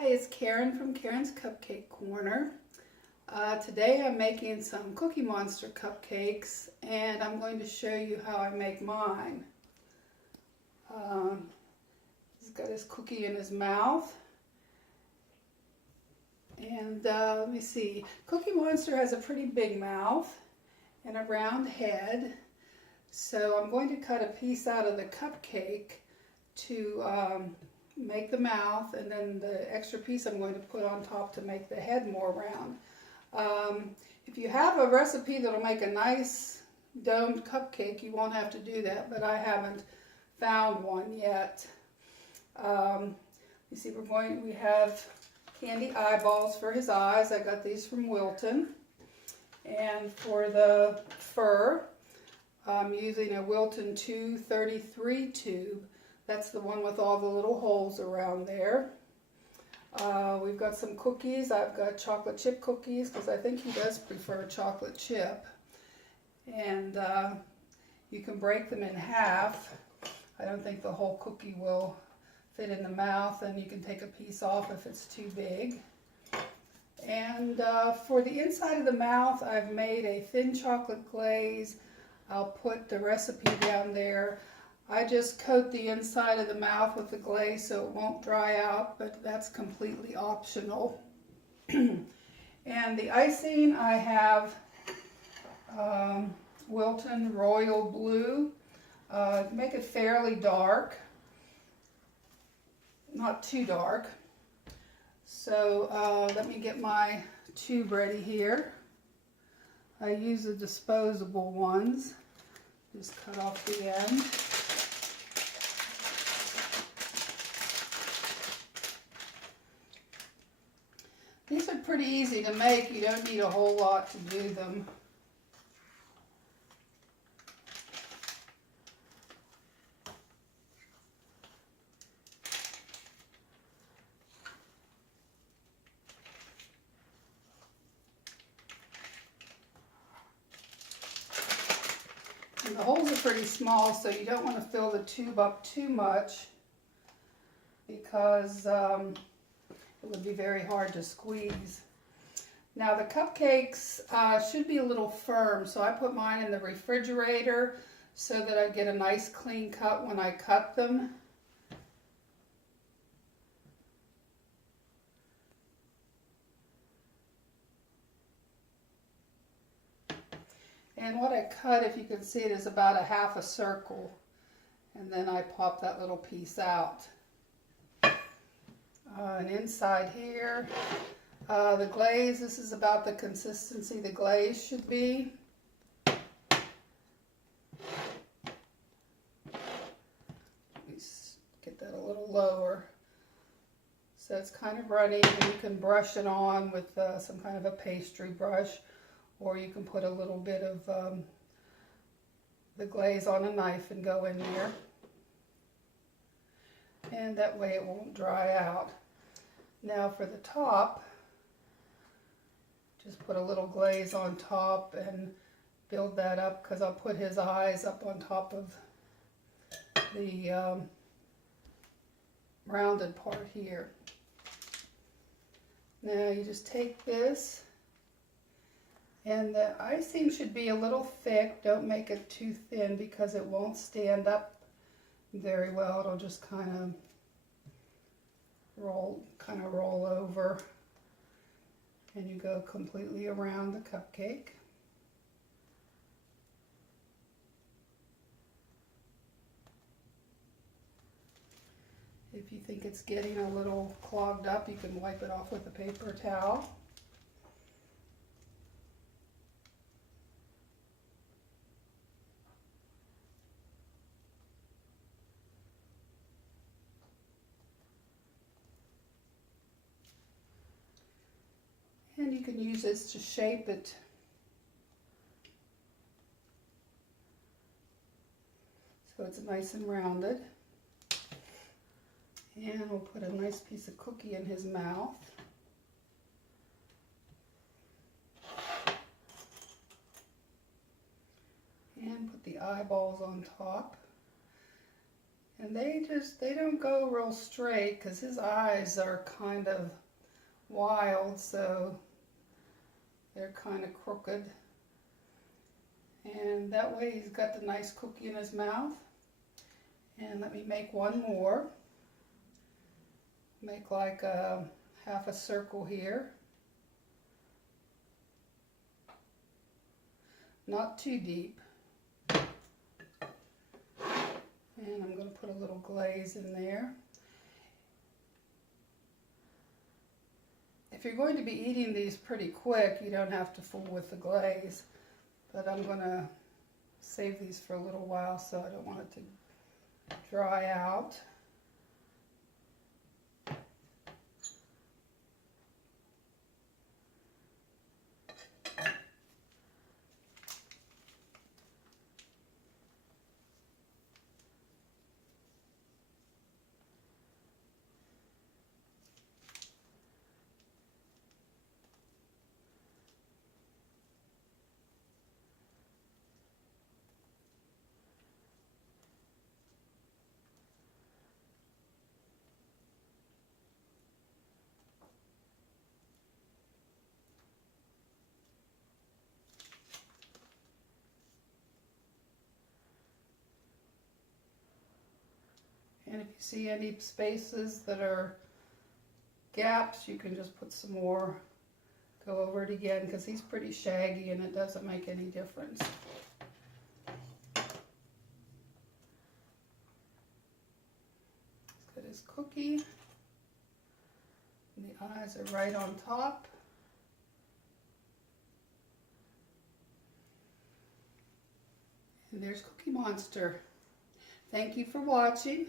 Hi, it's Karen from Karen's Cupcake Corner. Today I'm making some Cookie Monster cupcakes and I'm going to show you how I make mine. He's got his cookie in his mouth. And let me see, Cookie Monster has a pretty big mouth and a round head. So I'm going to cut a piece out of the cupcake to make the mouth, and then the extra piece I'm going to put on top to make the head more round. If you have a recipe that'll make a nice domed cupcake, you won't have to do that, but I haven't found one yet. You see, we have candy eyeballs for his eyes. I got these from Wilton. And for the fur, I'm using a Wilton 233 tube. That's the one with all the little holes around there. We've got some cookies. I've got chocolate chip cookies because I think he does prefer chocolate chip. And you can break them in half. I don't think the whole cookie will fit in the mouth, and you can take a piece off if it's too big. And for the inside of the mouth, I've made a thin chocolate glaze. I'll put the recipe down there. I just coat the inside of the mouth with the glaze so it won't dry out, but that's completely optional. And the icing, I have Wilton Royal Blue. Make it fairly dark, not too dark. So let me get my tube ready here. I use the disposable ones. Just cut off the end. These are pretty easy to make. You don't need a whole lot to do them. And the holes are pretty small, so you don't want to fill the tube up too much because it would be very hard to squeeze. Now the cupcakes should be a little firm, so I put mine in the refrigerator so that I get a nice clean cut when I cut them. And what I cut, if you can see it, is about a half a circle. And then I pop that little piece out. And inside here, the glaze, this is about the consistency the glaze should be. Let me get that a little lower. So it's kind of runny, and you can brush it on with some kind of a pastry brush, or you can put a little bit of the glaze on a knife and go in there. And that way it won't dry out. Now for the top, just put a little glaze on top and build that up, because I'll put his eyes up on top of the rounded part here. Now you just take this, and the icing should be a little thick. Don't make it too thin because it won't stand up very well. It'll just kind of roll over, and you go completely around the cupcake. If you think it's getting a little clogged up, you can wipe it off with a paper towel. And you can use this to shape it. So it's nice and rounded. And we'll put a nice piece of cookie in his mouth. And put the eyeballs on top. And they don't go real straight because his eyes are kind of wild, so they're kind of crooked. And that way he's got the nice cookie in his mouth. And let me make one more. Make like a half a circle here. Not too deep. And I'm going to put a little glaze in there. If you're going to be eating these pretty quick, you don't have to fool with the glaze. But I'm going to save these for a little while, so I don't want it to dry out. And if you see any spaces that are gaps, you can just put some more, go over it again, because he's pretty shaggy and it doesn't make any difference. He's got his cookie, and the eyes are right on top. And there's Cookie Monster. Thank you for watching.